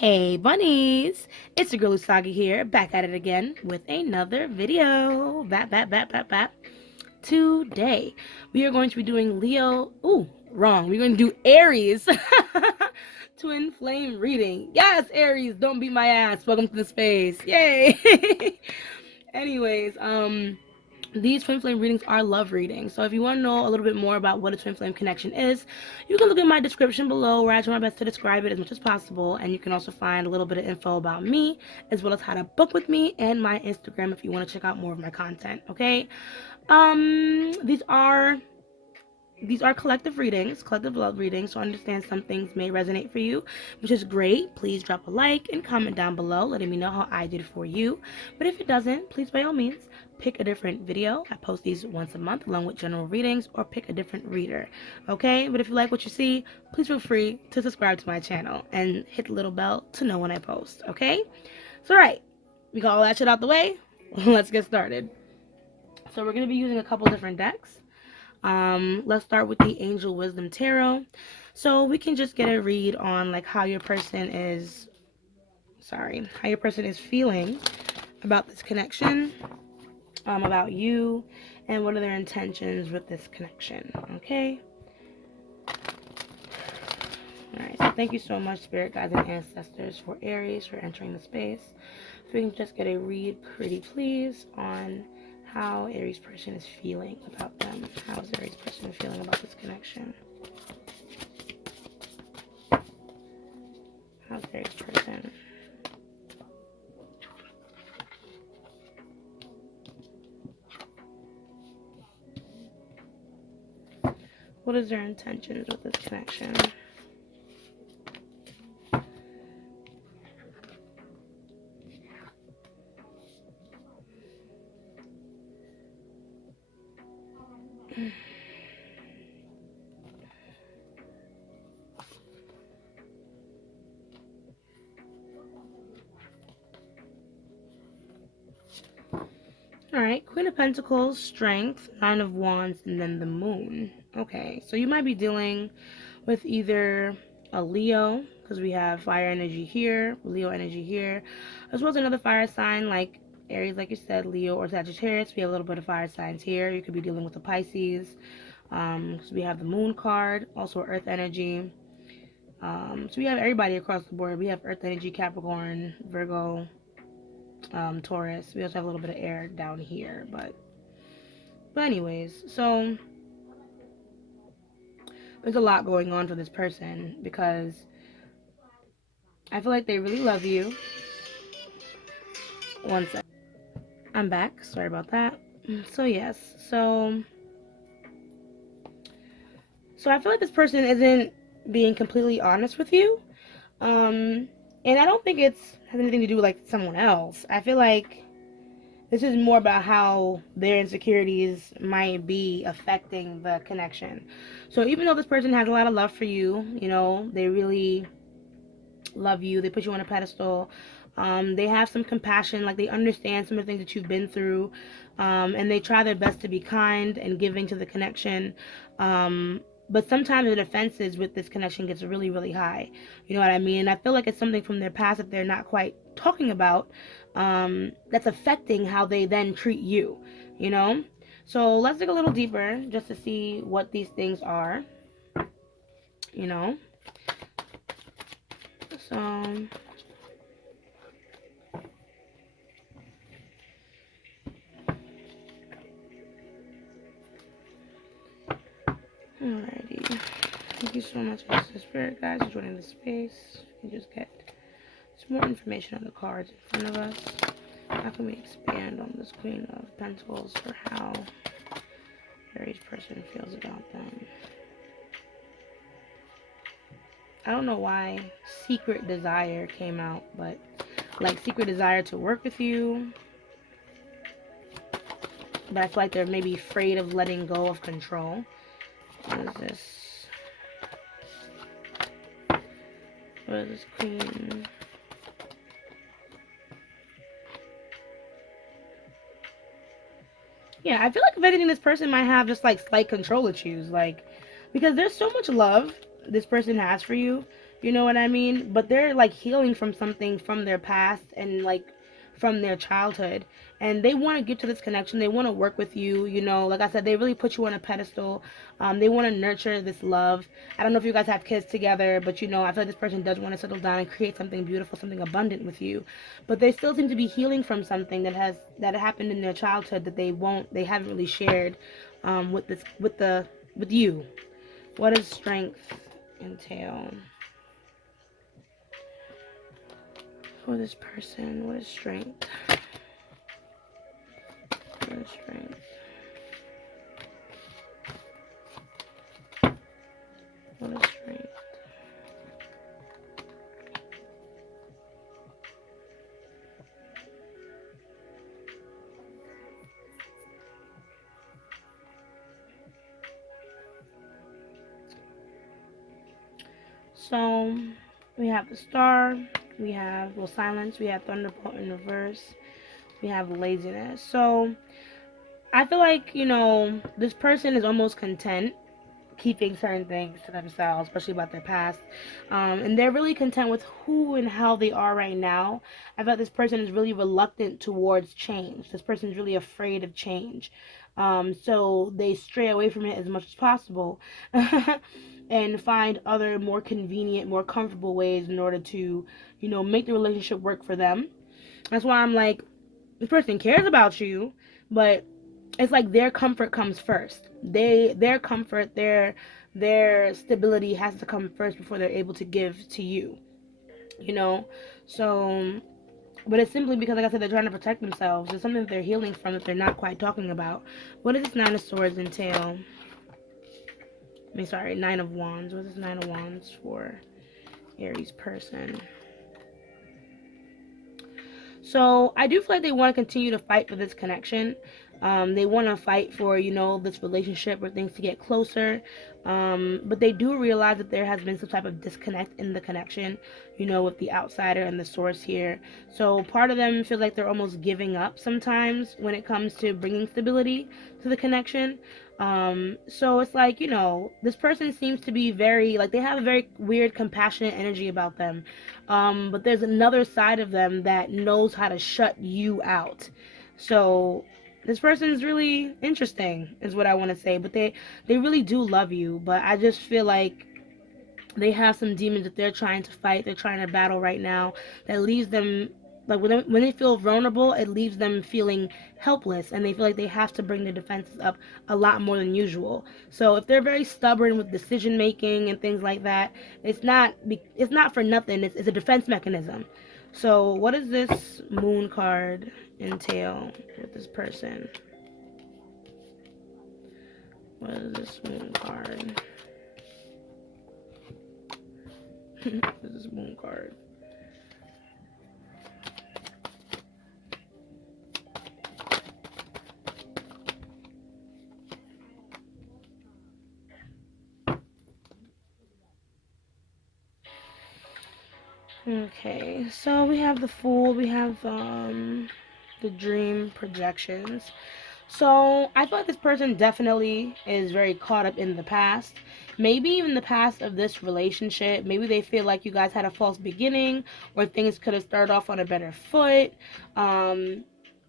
Hey bunnies, it's your girl Usagi here, back at it again with another video. Today, we are going to be doing Leo, wrong, we're going to do Aries twin flame reading. Yes, Aries, don't beat my ass. Welcome to the space. Yay. Anyways, these twin flame readings are love readings. So if you want to know a little bit more about what a twin flame connection is, you can look at my description below where I try my best to describe it as much as possible. And you can also find a little bit of info about me, as well as how to book with me and my Instagram if you want to check out more of my content. Okay. These are collective readings, collective love readings, so I understand some things may resonate for you, which is great. Please drop a like and comment down below letting me know how I did for you. But if it doesn't, please by all means pick a different video. I post these once a month along with general readings, or pick a different reader. Okay? But if you like what you see, please feel free to subscribe to my channel and hit the little bell to know when I post. Okay? So alright, we got all that shit out the way. Let's get started. So we're going to be using a couple different decks. Let's start with the Angel Wisdom Tarot. So we can just get a read on like how your person is feeling about this connection, about you, and what are their intentions with this connection. Okay. Alright, so thank you so much, Spirit Guides and Ancestors, for Aries, for entering the space. So we can just get a read, pretty please, on how Aries person is feeling about them. How is Aries person feeling about this connection? How's Aries person? What is their intentions with this connection? Alright, Queen of Pentacles, Strength, Nine of Wands, and then the Moon. Okay, so you might be dealing with either a Leo, because we have fire energy here, Leo energy here, as well as another fire sign like Aries, like you said, Leo or Sagittarius. We have a little bit of fire signs here. You could be dealing with a Pisces, because we have the Moon card, also Earth energy. So we have everybody across the board. We have Earth energy, Capricorn, Virgo, Taurus. We also have a little bit of air down here, but anyways, so there's a lot going on for this person because I feel like they really love you. One sec. I'm back. Sorry about that. So yes, so I feel like this person isn't being completely honest with you. And I don't think it's has anything to do with like someone else. I feel like this is more about how their insecurities might be affecting the connection. So even though this person has a lot of love for you, you know, they really love you, they put you on a pedestal, they have some compassion, like they understand some of the things that you've been through, and they try their best to be kind and giving to the connection. But sometimes the defenses with this connection gets really, really high. You know what I mean? And I feel like it's something from their past that they're not quite talking about, that's affecting how they then treat you, you know? So let's dig a little deeper just to see what these things are, you know? So, alrighty. Thank you so much, Spirit Guides, for joining the space. You just get some more information on the cards in front of us. How can we expand on this Queen of Pentacles for how Aries person feels about them? I don't know why secret desire came out, but like secret desire to work with you. But I feel like they're maybe afraid of letting go of control. What is this? What is this Queen? Yeah, I feel like if anything, this person might have just like slight control issues, like because there's so much love this person has for you. You know what I mean? But they're like healing from something from their past and like from their childhood. And they want to get to this connection. They want to work with you. You know, like I said, they really put you on a pedestal. They want to nurture this love. I don't know if you guys have kids together, but you know, I feel like this person does want to settle down and create something beautiful, something abundant with you. But they still seem to be healing from something that happened in their childhood that they haven't really shared with you. What does strength entail for this person? What is strength? What is strength? What is strength? So we have the star, we have silence, we have thunderbolt in reverse, we have laziness. So I feel like, you know, this person is almost content keeping certain things to themselves, especially about their past. And they're really content with who and how they are right now. I feel like this person is really reluctant towards change. This person is really afraid of change. So they stray away from it as much as possible and find other more convenient, more comfortable ways in order to, you know, make the relationship work for them. That's why I'm like, this person cares about you, but it's like their comfort comes first. Their comfort, their stability has to come first before they're able to give to you. You know? So but it's simply because, like I said, they're trying to protect themselves. There's something that they're healing from that they're not quite talking about. What does this Nine of Swords entail? I mean, sorry, Nine of Wands. What is Nine of Wands for Aries person? So I do feel like they want to continue to fight for this connection. They want to fight for, you know, this relationship or things to get closer. But they do realize that there has been some type of disconnect in the connection, you know, with the outsider and the source here. So part of them feels like they're almost giving up sometimes when it comes to bringing stability to the connection. So it's like, you know, this person seems to be very, like, they have a very weird, compassionate energy about them. But there's another side of them that knows how to shut you out. So this person is really interesting, is what I want to say. But they really do love you. But I just feel like they have some demons that they're trying to fight, they're trying to battle right now, that leaves them, like when they feel vulnerable, it leaves them feeling helpless, and they feel like they have to bring their defenses up a lot more than usual. So if they're very stubborn with decision making and things like that, it's not for nothing. It's a defense mechanism. So what does this moon card entail with this person? What is this moon card? This is moon card. Okay, so we have the Fool, we have the Dream projections. So I feel like this person definitely is very caught up in the past. Maybe even the past of this relationship. Maybe they feel like you guys had a false beginning, or things could have started off on a better foot. Um,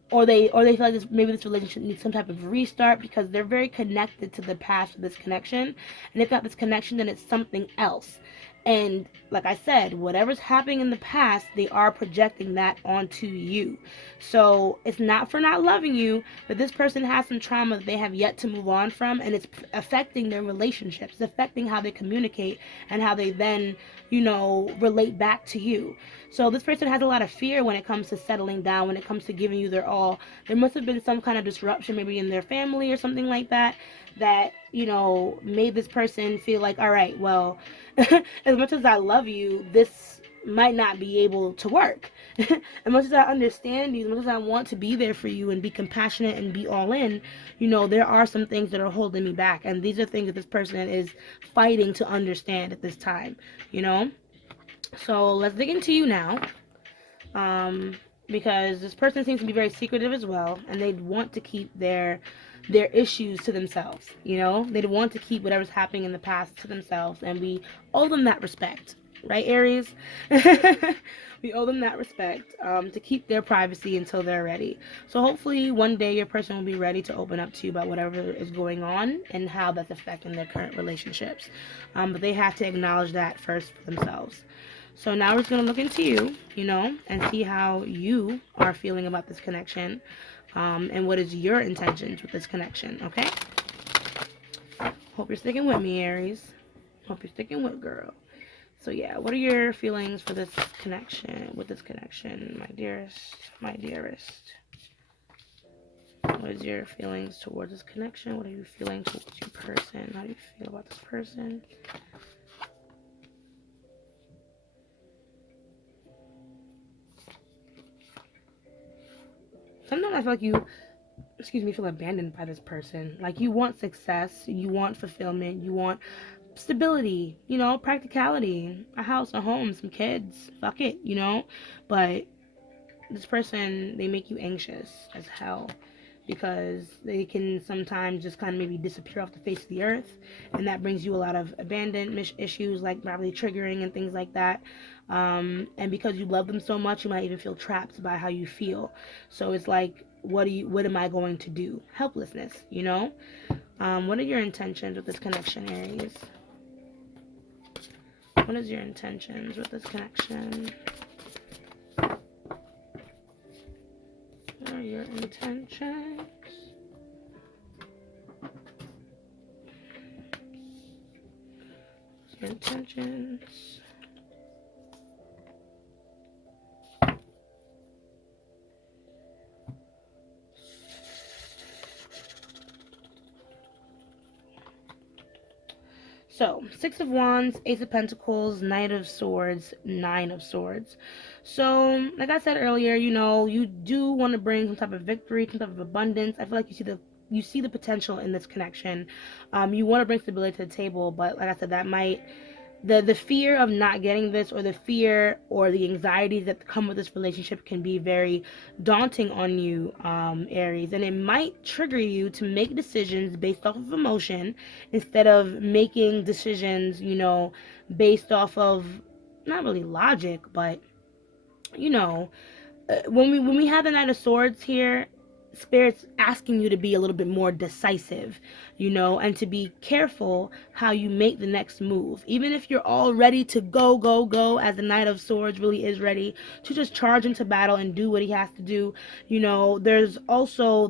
or they feel like maybe this relationship needs some type of restart because they're very connected to the past of this connection. And if not this connection, then it's something else. And like I said, whatever's happening in the past, they are projecting that onto you. So it's not for not loving you, but this person has some trauma that they have yet to move on from, and it's affecting their relationships. It's affecting how they communicate and how they then, you know, relate back to you. So this person has a lot of fear when it comes to settling down, when it comes to giving you their all. There must have been some kind of disruption, maybe in their family or something like that, that, you know, made this person feel like, all right, well, as much as I love you, this might not be able to work. As much as I understand you, as much as I want to be there for you and be compassionate and be all in, you know, there are some things that are holding me back. And these are things that this person is fighting to understand at this time, you know? So let's dig into you now. Um, because this person seems to be very secretive as well, and they'd want to keep their issues to themselves. You know, they'd want to keep whatever's happening in the past to themselves, and we owe them that respect. right, Aries? We owe them that respect, to keep their privacy until they're ready. So hopefully one day your person will be ready to open up to you about whatever is going on and how that's affecting their current relationships. But they have to acknowledge that first for themselves. So now we're just going to look into you, and see how you are feeling about this connection, and what is your intentions with this connection, okay? Hope you're sticking with me, Aries. Hope you're sticking with, girl. So yeah, what are your feelings for this connection, my dearest, my dearest? What is your feelings towards this connection? What are you feeling towards your person? How do you feel about this person? Sometimes I feel like you feel abandoned by this person. Like you want success, you want fulfillment, you want stability, practicality, a house, a home, some kids, fuck it, But this person, they make you anxious as hell because they can sometimes just kind of maybe disappear off the face of the earth, and that brings you a lot of abandonment issues, like probably triggering and things like that. And because you love them so much, you might even feel trapped by how you feel. So it's like, what am I going to do? Helplessness. What are your intentions with this connection, Aries? What is your intentions with this connection? What are your intentions? Your intentions. So, Six of Wands, Ace of Pentacles, Knight of Swords, Nine of Swords. So, like I said earlier, you do want to bring some type of victory, some type of abundance. I feel like you see the potential in this connection. You want to bring stability to the table, but like I said, that might the fear of not getting this, or the fear or the anxieties that come with this relationship, can be very daunting on you, Aries, and it might trigger you to make decisions based off of emotion instead of making decisions, based off of not really logic, but you know when we have the Knight of Swords here, Spirit's asking you to be a little bit more decisive, and to be careful how you make the next move. Even if you're all ready to go, go, go, as the Knight of Swords really is ready to just charge into battle and do what he has to do, there's also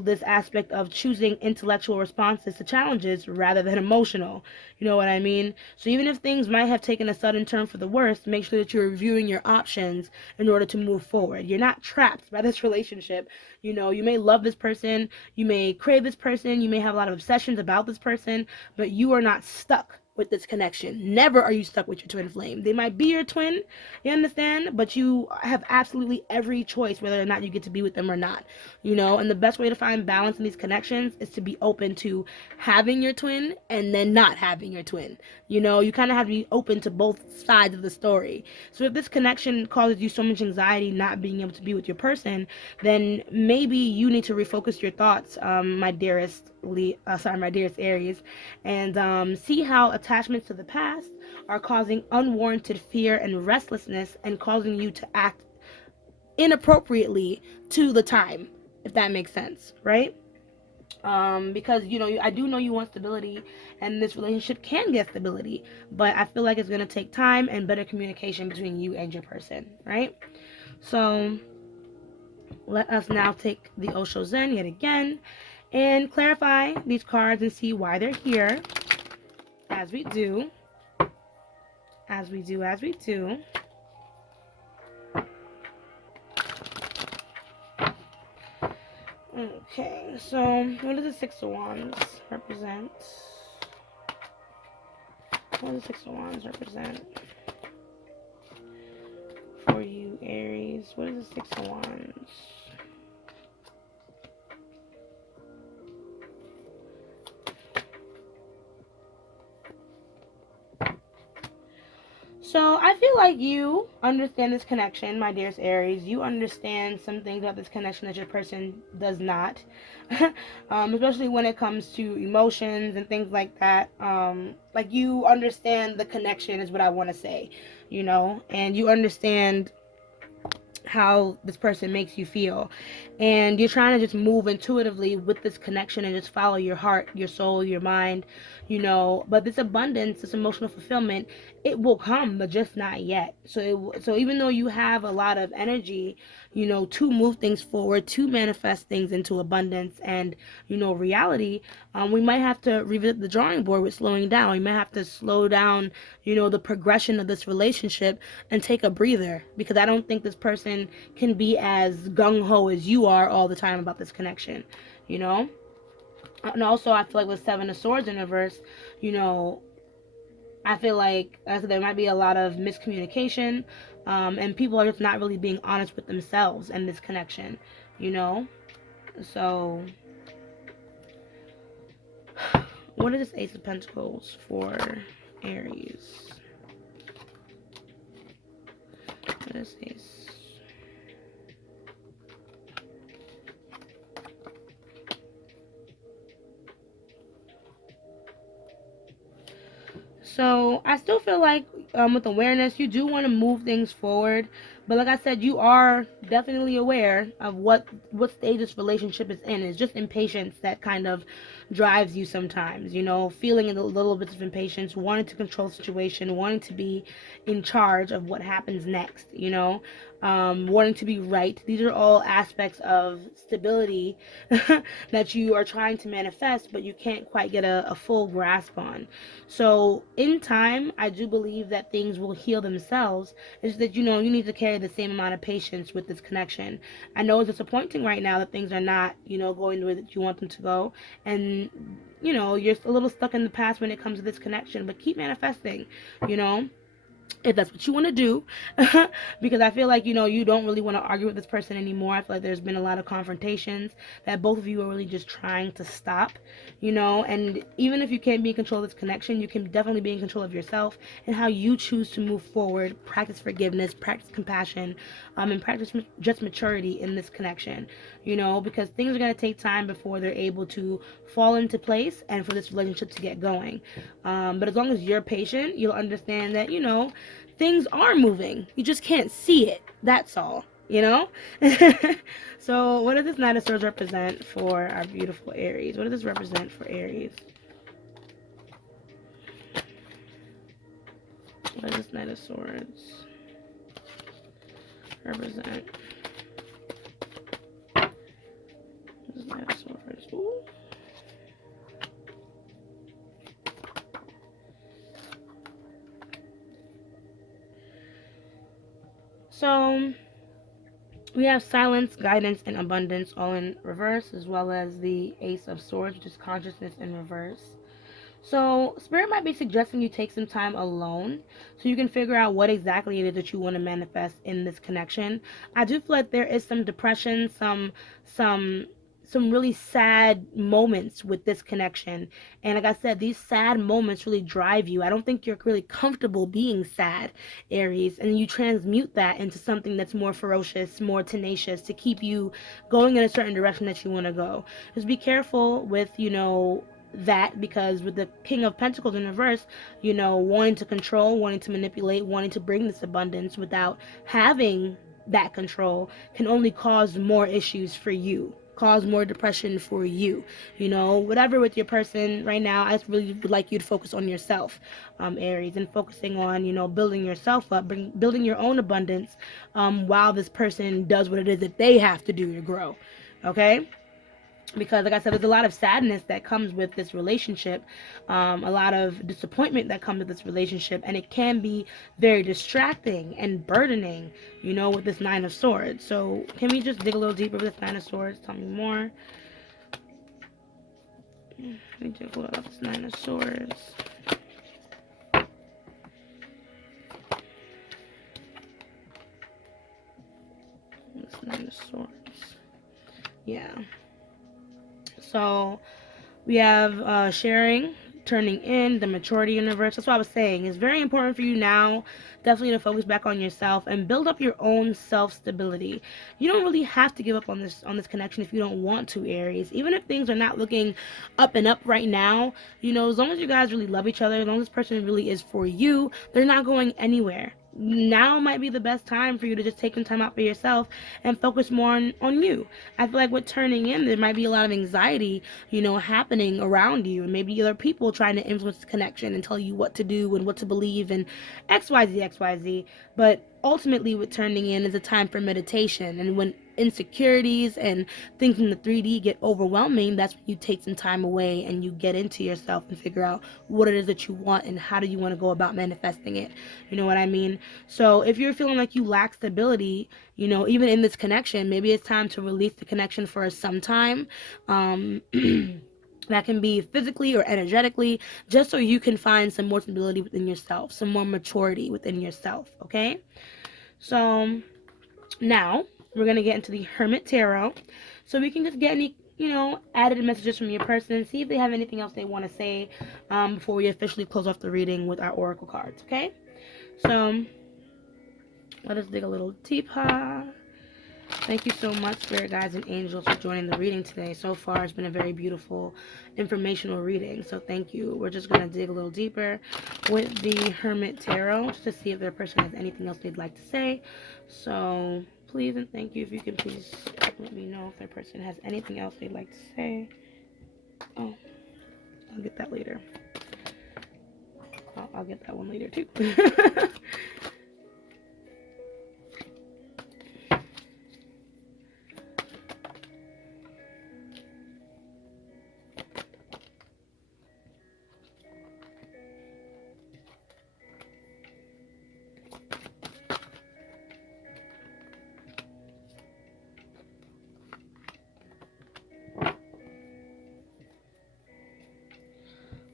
this aspect of choosing intellectual responses to challenges rather than emotional. You know what I mean? So even if things might have taken a sudden turn for the worse, make sure that you're reviewing your options in order to move forward. You're not trapped by this relationship. You may love this person, you may crave this person, you may have a lot of obsessions about this person, but you are not stuck with this connection. Never are you stuck with your twin flame. They might be your twin, you understand? But you have absolutely every choice whether or not you get to be with them or not. And the best way to find balance in these connections is to be open to having your twin and then not having your twin. You kind of have to be open to both sides of the story. So if this connection causes you so much anxiety not being able to be with your person, then maybe you need to refocus your thoughts, my dearest Aries, and see how attachments to the past are causing unwarranted fear and restlessness and causing you to act inappropriately to the time, if that makes sense, right? Because I do know you want stability, and this relationship can get stability, but I feel like it's going to take time and better communication between you and your person, right? So let us now take the Osho Zen yet again and clarify these cards and see why they're here, as we do. Okay, so what does the Six of Wands represent? What does the Six of Wands represent for you, Aries? What is the Six of Wands? So I feel like you understand this connection, my dearest Aries. You understand some things about this connection that your person does not, especially when it comes to emotions and things like that. Like you understand the connection is what I want to say, and you understand how this person makes you feel, and you're trying to just move intuitively with this connection and just follow your heart, your soul, your mind, but this abundance, this emotional fulfillment, it will come, but just not yet. So even though you have a lot of energy, to move things forward, to manifest things into abundance and reality, we might have to revisit the drawing board with slowing down. We might have to slow down the progression of this relationship and take a breather, because I don't think this person can be as gung-ho as you are all the time about this connection, and also I feel like with Seven of Swords in reverse, I feel like there might be a lot of miscommunication, and people are just not really being honest with themselves in this connection, so what is this Ace of Pentacles for Aries? What is Ace? So I still feel like with awareness, you do want to move things forward. But like I said, you are definitely aware of what stage this relationship is in. It's just impatience that kind of drives you sometimes, feeling a little bit of impatience, wanting to control the situation, wanting to be in charge of what happens next, wanting to be right. These are all aspects of stability that you are trying to manifest, but you can't quite get a full grasp on. So in time, I do believe that things will heal themselves. It's that, you need to carry the same amount of patience with this connection. I know it's disappointing right now that things are not, going the way that you want them to go. And, you're a little stuck in the past when it comes to this connection, but keep manifesting, you know if that's what you want to do. Because I feel like you don't really want to argue with this person anymore. I feel like there's been a lot of confrontations that both of you are really just trying to stop, and even if you can't be in control of this connection, you can definitely be in control of yourself and how you choose to move forward. Practice forgiveness, practice compassion, and practice just maturity in this connection, because things are going to take time before they're able to fall into place and for this relationship to get going. But as long as you're patient, you'll understand that things are moving. You just can't see it. That's all. So what does this Knight of Swords represent for our beautiful Aries? What does this represent for Aries? What does this Knight of Swords represent? What does Knight of Swords? Ooh. So we have silence, guidance, and abundance all in reverse, as well as the Ace of Swords, which is consciousness in reverse. So Spirit might be suggesting you take some time alone so you can figure out what exactly it is that you want to manifest in this connection. I do feel like there is some depression, some really sad moments with this connection. And like I said, these sad moments really drive you. I don't think you're really comfortable being sad, Aries, and you transmute that into something that's more ferocious, more tenacious, to keep you going in a certain direction that you want to go. Just be careful with, that, because with the King of Pentacles in reverse, wanting to control, wanting to manipulate, wanting to bring this abundance without having that control can only cause more issues for you, cause more depression for you. Whatever with your person right now, I just really would like you to focus on yourself, Aries, and focusing on building yourself up, building your own abundance, while this person does what it is that they have to do to grow. Okay. Because like I said, there's a lot of sadness that comes with this relationship, a lot of disappointment that comes with this relationship, and it can be very distracting and burdening, with this Nine of Swords. So can we just dig a little deeper with this Nine of Swords? Tell me more. Let me dig a little about this Nine of Swords. This Nine of Swords. Yeah. So we have sharing, turning in, the maturity universe. That's what I was saying. It's very important for you now, definitely, to focus back on yourself and build up your own self stability. You don't really have to give up on this connection if you don't want to, Aries. Even if things are not looking up and up right now, you know, as long as you guys really love each other, as long as this person really is for you, they're not going anywhere. Now might be the best time for you to just take some time out for yourself and focus more on you. I feel like with turning in, there might be a lot of anxiety, you know, happening around you, and maybe other people trying to influence the connection and tell you what to do and what to believe and XYZ. But ultimately, with turning in is a time for meditation. And when insecurities and things in the 3D get overwhelming, that's when you take some time away and you get into yourself and figure out what it is that you want and how do you want to go about manifesting it. You know what I mean? So if you're feeling like you lack stability, you know, even in this connection, maybe it's time to release the connection for some time. That can be physically or energetically, just so you can find some more stability within yourself, some more maturity within yourself, okay? So now we're going to get into the Hermit Tarot. So we can just get any, you know, added messages from your person, see if they have anything else they want to say before we officially close off the reading with our oracle cards, okay? So let us dig a little teapot. Thank you so much, Spirit Guides and Angels, for joining the reading today. So far, it's been a very beautiful, informational reading. So thank you. We're just going to dig a little deeper with the Hermit Tarot just to see if their person has anything else they'd like to say. So please and thank you. If you can please let me know if their person has anything else they'd like to say. Oh, I'll get that later. I'll get that one later too.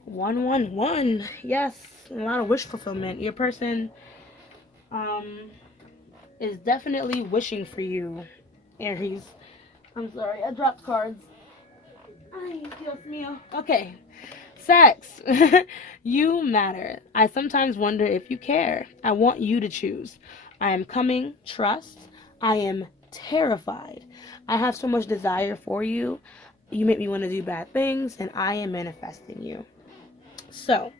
111. Yes, a lot of wish fulfillment. Your person is definitely wishing for you, Aries. I'm sorry, I dropped cards. Ay, Dios mío. Okay. Sex. You matter. I sometimes wonder if you care. I want you to choose. I am coming. Trust. I am terrified. I have so much desire for you. You make me want to do bad things, and I am manifesting you. So,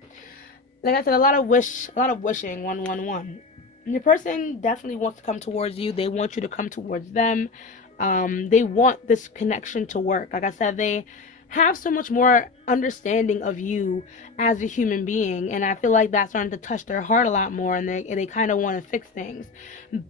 like I said, a lot of wishing. 111. Your person definitely wants to come towards you. They want you to come towards them. They want this connection to work. Like I said, they have so much more understanding of you as a human being, and I feel like that's starting to touch their heart a lot more, and they kind of want to fix things,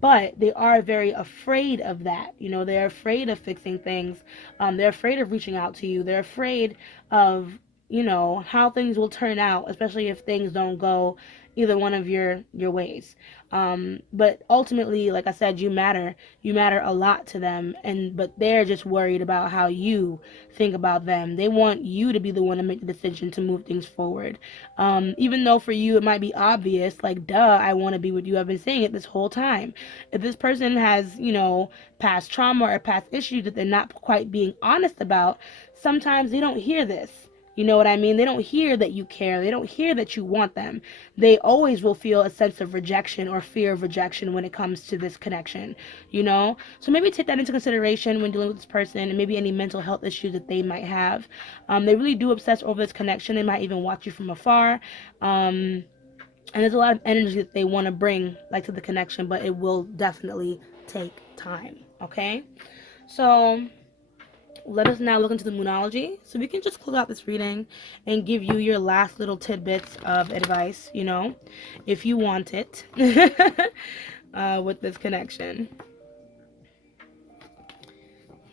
but they are very afraid of that. You know, they're afraid of fixing things. They're afraid of reaching out to you. They're afraid of, you know, how things will turn out, especially if things don't go either one of your ways. But ultimately, like I said, you matter a lot to them, but they're just worried about how you think about them. They want you to be the one to make the decision to move things forward. Even though for you it might be obvious, like, duh, I want to be with you, I've been saying it this whole time. If this person has, you know, past trauma or past issues that they're not quite being honest about, sometimes they don't hear this. You know what I mean? They don't hear that you care. They don't hear that you want them. They always will feel a sense of rejection or fear of rejection when it comes to this connection, you know? So maybe take that into consideration when dealing with this person, and maybe any mental health issues that they might have. They really do obsess over this connection. They might even watch you from afar. And there's a lot of energy that they want to bring, like, to the connection, but it will definitely take time, okay? So let us now look into the Moonology, so we can just close out this reading and give you your last little tidbits of advice, you know, if you want it, with this connection.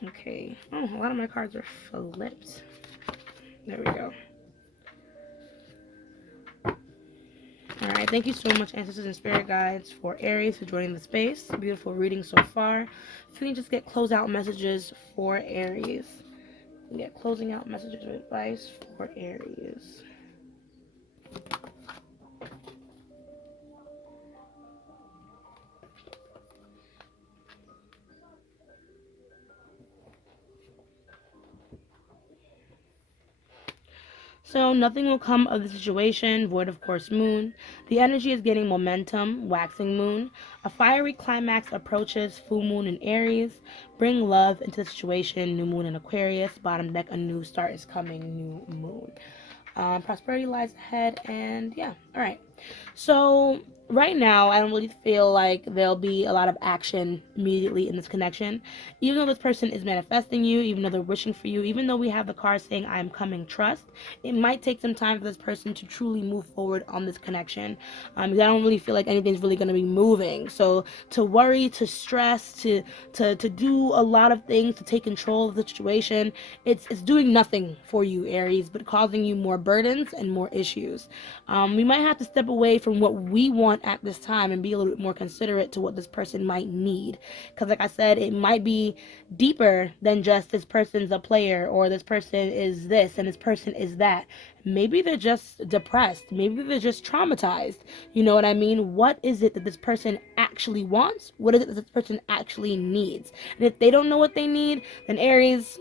Okay. Oh, a lot of my cards are flipped. There we go. Alright, thank you so much, Ancestors and Spirit Guides, for Aries, for joining the space. Beautiful reading so far. If we can just get closeout messages for Aries. Get closing out messages of advice for Aries. So nothing will come of the situation, void of course moon. The energy is getting momentum, waxing moon. A fiery climax approaches, full moon in Aries. Bring love into the situation, new moon in Aquarius. Bottom deck, a new start is coming, new moon. Prosperity lies ahead, and yeah, all right. So right now, I don't really feel like there'll be a lot of action immediately in this connection. Even though this person is manifesting you, even though they're wishing for you, even though we have the card saying "I'm coming, trust," it might take some time for this person to truly move forward on this connection. Because I don't really feel like anything's really going to be moving. So to worry, to stress, to do a lot of things to take control of the situation, it's doing nothing for you, Aries, but causing you more burdens and more issues. We might have to step away from what we want at this time and be a little bit more considerate to what this person might need. Because, like I said, it might be deeper than just this person's a player or this person is this and this person is that. Maybe they're just depressed. Maybe they're just traumatized. You know what I mean? What is it that this person actually wants? What is it that this person actually needs? And if they don't know what they need, then Aries,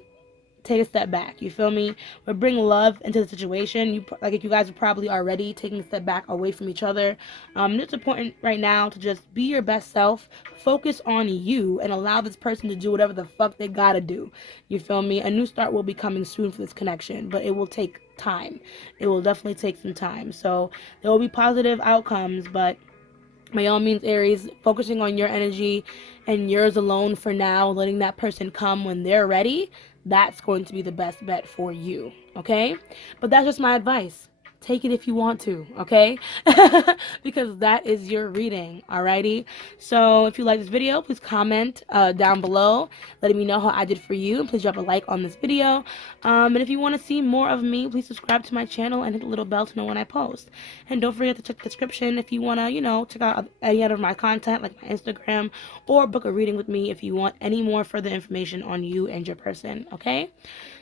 take a step back. You feel me? But bring love into the situation. If you guys are probably already taking a step back away from each other. It's important right now to just be your best self, focus on you, and allow this person to do whatever the fuck they gotta do. You feel me? A new start will be coming soon for this connection, but it will take time. It will definitely take some time. So there will be positive outcomes, but by all means, Aries, focusing on your energy and yours alone for now, letting that person come when they're ready, that's going to be the best bet for you, okay? But that's just my advice. Take it if you want to, okay? Because that is your reading, alrighty? So if you like this video, please comment down below, letting me know how I did for you. Please drop a like on this video. And if you want to see more of me, please subscribe to my channel and hit the little bell to know when I post. And don't forget to check the description if you want to, check out any other of my content, like my Instagram, or book a reading with me if you want any more further information on you and your person, okay?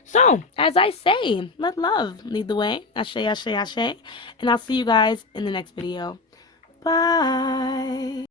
So, as I say, let love lead the way. Ashe, ashe, ashe. And I'll see you guys in the next video. Bye.